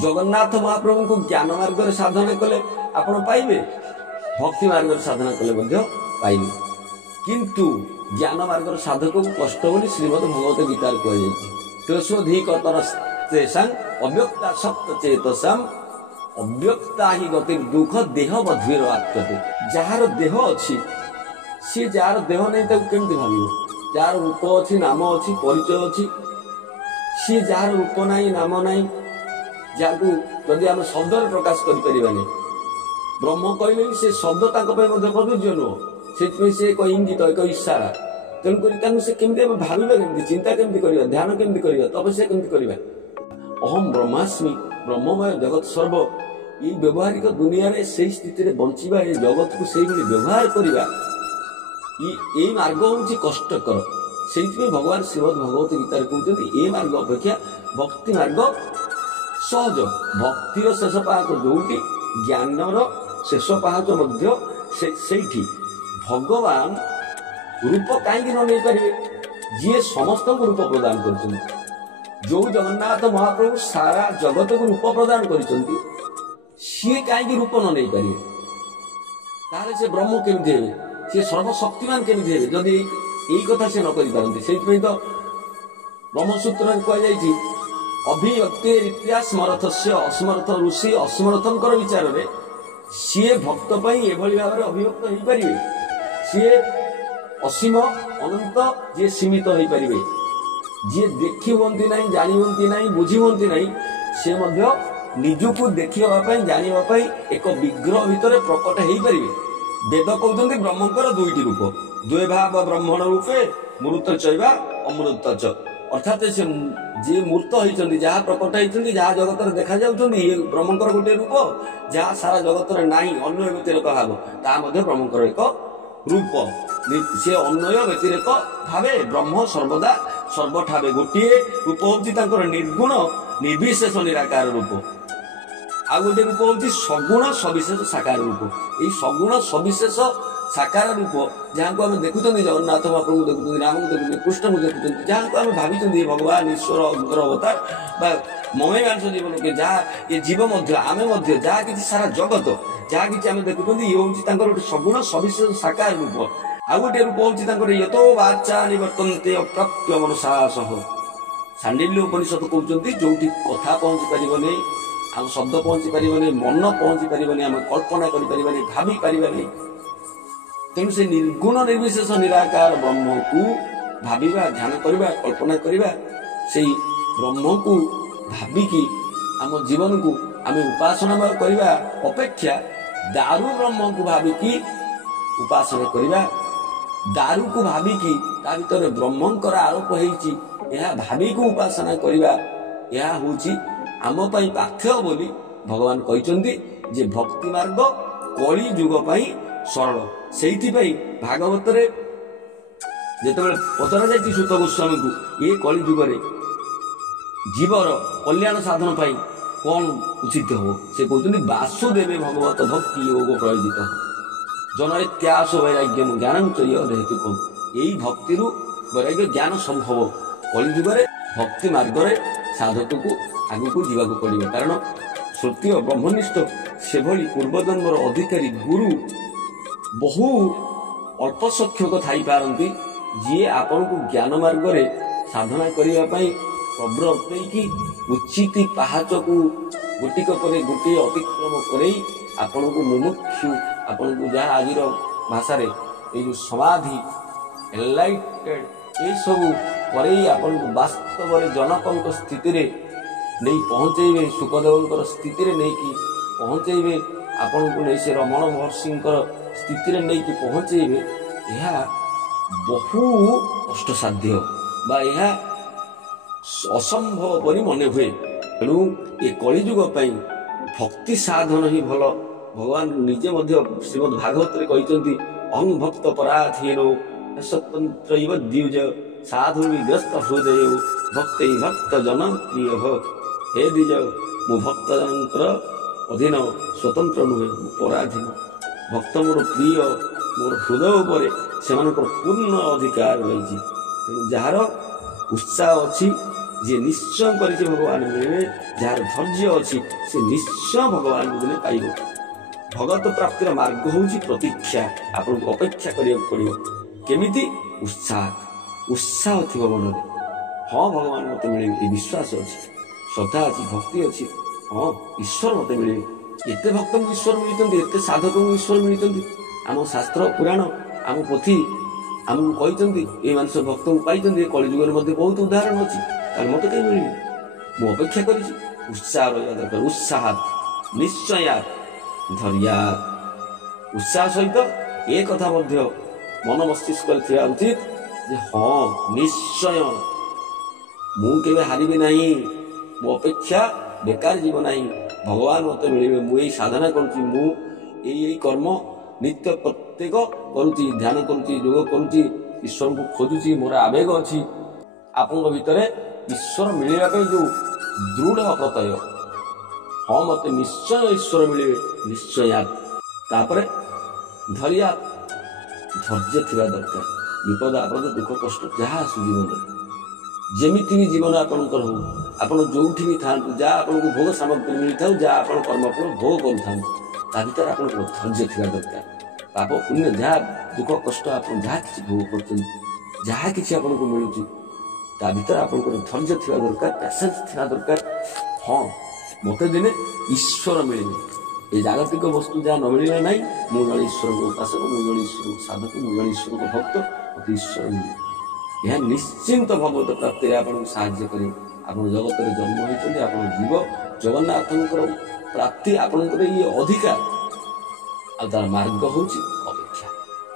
जगन्नाथ महाप्रभु को ज्ञान मार्ग साधना कले आपण पाइबे, भक्ति मार्ग साधना कले पाइबे। किंतु ज्ञान मार्ग साधक को कष्ट बोली श्रीमद भगवत गीतार कहेशोधिकतरस्तेषां अव्यक्ता सप्त चेतसाम अव्यक्ता ही गति दुख देह बद्वीर आत्मते। जार देह अच्छी सी जार देह नहीं केमती भाव, जार रूप अच्छी नाम अच्छी परिचय अच्छी, सी जार रूप नहीं नाम नहीं, जहाँ जदि आम शब्द प्रकाश करें ब्रह्म कहले से शब्द प्रযোज्य नुह, से एक इंगित एक इशारा। तेणुक से केमती भाविबा केमती, चिंता केमती करवा, ध्यान केमती करवा, तपस्या केमती करवा। अहम ब्रह्मास्मि ब्रह्ममय जगत सर्व ये व्यवहारिक दुनिया रे से स्थिति रे बंचिबा, ये जगत को से व्यवहार करवा, ये मार्ग हूँ कष्टकर। से भगवान श्रीमद भगवत गीतार कहते ये मार्ग अपेक्षा भक्ति मार्ग सहज। भक्तिर शेष पाहच जोटी ज्ञानर शेष पाहच से भगवान रूप कहीं न नहीं पारे, जी समस्त रूप प्रदान कर जो जगन्नाथ महाप्रभु सारा जगत को रूप प्रदान कर सी कहीं रूप न नहीं पारे, ताले से ब्रह्म केमती हे, सी सर्वशक्तिमान केमती हे जदि यही कथा से न करें। से तो ब्रह्मसूत्र कहुई अभिव्यक्ति रीत्या स्मरथ से अस्मर्थ ऋषि अस्मर्थंकर विचार में सी भक्त भाव में अभिव्यक्त हो पारे, सी असीम अनंत जी सीमित हो पारे, जी देखी हमें ना जानी हमें ना बुझी हमें ना, सी निजक देखापी जानापी एक विग्रह भितर प्रकट हो पारे। वेद कहते ब्रह्मंकर दुईटी रूप, द्वे भाव ब्रह्मण रूपे मृत चैवा अमृत च, अर्थात से जी मूर्त होती जहाँ प्रकट होती जहाँ जगत देखा ये ब्रह्मंकर गोटे रूप, जहाँ सारा जगत नाई अन्वय व्यतिरेक भाव ता ब्रह्मंकर एक रूप, से अन्वय व्यतिरेक भावे ब्रह्म सर्वदा सर्वठावे गोटे रूप हूँ निर्गुण निर्विशेष निराकार रूप, आ गोटे रूप हूँ सगुण सविशेष साकार रूप। यही सगुण सविशेष साकार रूप जहाँ को आम देखुं जगन्नाथ महाप्रभु देखुं, राम को देखुं, कृष्ण को देखुं, जहाँ को आम भावी भगवान ईश्वर अंतर अवतार ममे मानस जीवन के जहाँ ये जीव आमे जहाँ कि सारा जगत जहाँ कि आम देखुं ये हूँ गोटे सगुण सविशेष साकार रूप। आ गोटे रूप हूँ यतो वाचा निवर्तन्ते अप्राप्य मनसासह। सांडिल्य उपनिषद कहते जो कथा पहुँची पारे आम शब्द पहुँची पारे, मन पहुँची पारे, आम कल्पना करें भावी पारे। तेणु से निर्गुण निर्विशेष निराकार ब्रह्म को भाविबा, ध्यान करवा, कल्पना करवा, से ब्रह्म को भाविकी आम जीवन को आम उपासना करवा अपेक्षा दारू ब्रह्म को भाविकी उपासना करवा, दारू को भाविकी ता भीतर ब्रह्मंकर आरोप होईची यह भाविकी उपासना करवा, यह होची आम पई पाथ्य बोली भगवान कहते जे भक्ति मार्ग कली युग पई सरल। से भागवत जिते पचरा जाती सूत गोस्वामी को ये कली जुगे जीवर कल्याण साधन पाई कौन उचित हो, से कहते वासुदेव भगवत भक्ति योग प्रयोजित जन इत्यास वैराग्यम ज्ञान हेतु कम। यही भक्ति वैराग्य ज्ञान संभव कली जुगे भक्ति मार्ग साधक को आगे को जीवा पड़े, कारण श्रुति ब्रह्मनिष्ठ से भली पूर्वजन्मर अधिकारी गुरु बहु अल्प संख्यक थाई पारती, जी आपण को ज्ञान मार्ग रे साधना करने प्रवृत्ति उचित पाहाच को गोटिक पर गोटे अतिक्रम कर आपण को मुमुक्षु आपण को जहाँ आज भाषा जो समाधि एनलाइटेड ये सब पर आपण को वास्तव जनक स्थिति रे नहीं पहुँचे, सुखदेव स्थिति रे नहीं कि पहुँचे, आपण को नहीं से रमण महर्षि स्थिति रे नहीं कि पहुँचे, यह बहु कष्ट साध्य बा यह असंभव परि मन हुए। तेणु ये कलिजुग भक्ति साधन ही भल। भगवान निजे श्रीमद भागवत कहते अहं भक्त पराधीनो स्वतंत्र द्विज साधु व्यस्त हृदय भक्त भक्त जन प्रिय हे द्विज मु भक्त जनकर अधीन स्वतंत्र नुहे पराधीन, भक्त मोर प्रिय मोर हृदय पर से पूर्ण अधिकार रही। तेणु जार उत्साह अच्छी ଯିଏ ନିଶ୍ଚୟ କରିଛି ଭଗବାନ ମିଳିବେ, ଯାହାର ଧୈର୍ଯ୍ୟ ଅଛି ସେ ନିଶ୍ଚୟ ଭଗବାନଙ୍କୁ ଦିନେ ପାଇବ। ଭଗବତ ପ୍ରାପ୍ତିର ମାର୍ଗ ହେଉଛି ପ୍ରତୀକ୍ଷା। ଆପଣଙ୍କୁ ଅପେକ୍ଷା କରିବାକୁ ପଡ଼ିବ। କେମିତି? ଉତ୍ସାହ ଥିବ ମନରେ। ହଁ ଭଗବାନ ମୋତେ ମିଳିବେ, ଏ ବିଶ୍ୱାସ ଅଛି, ଶ୍ରଦ୍ଧା ଅଛି, ଭକ୍ତି ଅଛି। ହଁ ଈଶ୍ୱର ମୋତେ ମିଳିବେ। ଏତେ ଭକ୍ତଙ୍କୁ ଈଶ୍ୱର ମିଳିଛନ୍ତି, ଏତେ ସାଧକଙ୍କୁ ଈଶ୍ୱର ମିଳିଛନ୍ତି। ଆମ ଶାସ୍ତ୍ର ପୁରାଣ ଆମ ପୋଥି ଆମକୁ କହିଛନ୍ତି ଏଇମାନେ ସବୁ ଭକ୍ତଙ୍କୁ ପାଇଛନ୍ତି। ଏ କଳିଯୁଗରେ ମଧ୍ୟ ବହୁତ ଉଦାହରଣ ଅଛି। ତାହେଲେ ମୋତେ କାହିଁ ମିଳିବେ? ମୁଁ ଅପେକ୍ଷା କରିଛି। ଉତ୍ସାହ ରହିବା ଦରକାର। ନିଶ୍ଚୟ ଧୈର୍ଯ୍ୟ। ଉତ୍ସାହ ସହିତ ଏ କଥା ମଧ୍ୟ ମନ ମସ୍ତିଷ୍କରେ ଥିବା ଉଚିତ ଯେ ହଁ ନିଶ୍ଚୟ ମୁଁ କେବେ ହାରିବି ନାହିଁ। ମୋ ଅପେକ୍ଷା ବେକାର ଯିବ ନାହିଁ। ଭଗବାନ ମୋତେ ମିଳିବେ। ମୁଁ ଏଇ ସାଧନା କରୁଛି, ମୁଁ ଏଇ କର୍ମ ନିତ୍ୟ ପ୍ରତ୍ୟେକ କରୁଛି, ଧ୍ୟାନ କରୁଛି, ଯୋଗ କରୁଛି, ଈଶ୍ୱରଙ୍କୁ ଖୋଜୁଛି, ମୋର ଆବେଗ ଅଛି। ଆପଣଙ୍କ ଭିତରେ ଈଶ୍ୱର ମିଳିବା ପାଇଁ ଯେଉଁ ଦୃଢ଼ ପ୍ରତ୍ୟୟ, ହଁ ମୋତେ ନିଶ୍ଚୟ ଈଶ୍ୱର ମିଳିବେ, ନିଶ୍ଚୟ। ତାପରେ ଧୈର୍ଯ୍ୟ ଥିବା ଦରକାର। ବିପଦ ଆପଦ ଦୁଃଖ କଷ୍ଟ ଯାହା ଆସୁ ଜୀବନରେ, ଯେମିତି ବି ଜୀବନ ଆପଣଙ୍କର ହଉ, ଆପଣ ଯୋଉଠି ବି ଥାଆନ୍ତୁ, ଯାହା ଆପଣଙ୍କୁ ଭୋଗ ସାମଗ୍ରୀ ମିଳିଥାଉ, ଯାହା ଆପଣ କର୍ମଫଳ ଭୋଗ କରୁଥାନ୍ତୁ, ତା ଭିତରେ ଆପଣଙ୍କର ଧୈର୍ଯ୍ୟ ଥିବା ଦରକାର। ପାପ ପୁଣ୍ୟ ଯାହା ଦୁଃଖ କଷ୍ଟ ଆପଣ ଯାହା କିଛି ଭୋଗ କରୁଛନ୍ତି, ଯାହା କିଛି ଆପଣଙ୍କୁ ମିଳୁଛି, ତା ଭିତରେ ଆପଣଙ୍କର ଧୈର୍ଯ୍ୟ ଥିବା ଦରକାର, ପ୍ୟାସେନ୍ସ ଥିବା ଦରକାର। ହଁ ମୋତେ ଦିନେ ଈଶ୍ୱର ମିଳିବେ। ଏ ଜାଗତିକ ବସ୍ତୁ ଯାହା ନ ମିଳିଲା ନାହିଁ, ମୁଁ ଜଣେ ଈଶ୍ୱରଙ୍କ ଉପାସକ, ମୁଁ ଜଣେ ଈଶ୍ୱରଙ୍କ ସାଧକ, ମୁଁ ଜଣେ ଈଶ୍ୱରଙ୍କ ଭକ୍ତ, ମୋତେ ଈଶ୍ୱର ମିଳିବେ। ଏହା ନିଶ୍ଚିନ୍ତ ଭଗବତ ପ୍ରାପ୍ତିରେ ଆପଣଙ୍କୁ ସାହାଯ୍ୟ କରିବ। ଆପଣ ଜଗତରେ ଜନ୍ମ ହୋଇଛନ୍ତି, ଆପଣ ଜୀବ ଜଗନ୍ନାଥଙ୍କର ପ୍ରାପ୍ତି ଆପଣଙ୍କର ଇଏ ଅଧିକାର। ଆଉ ତାର ମାର୍ଗ ହେଉଛି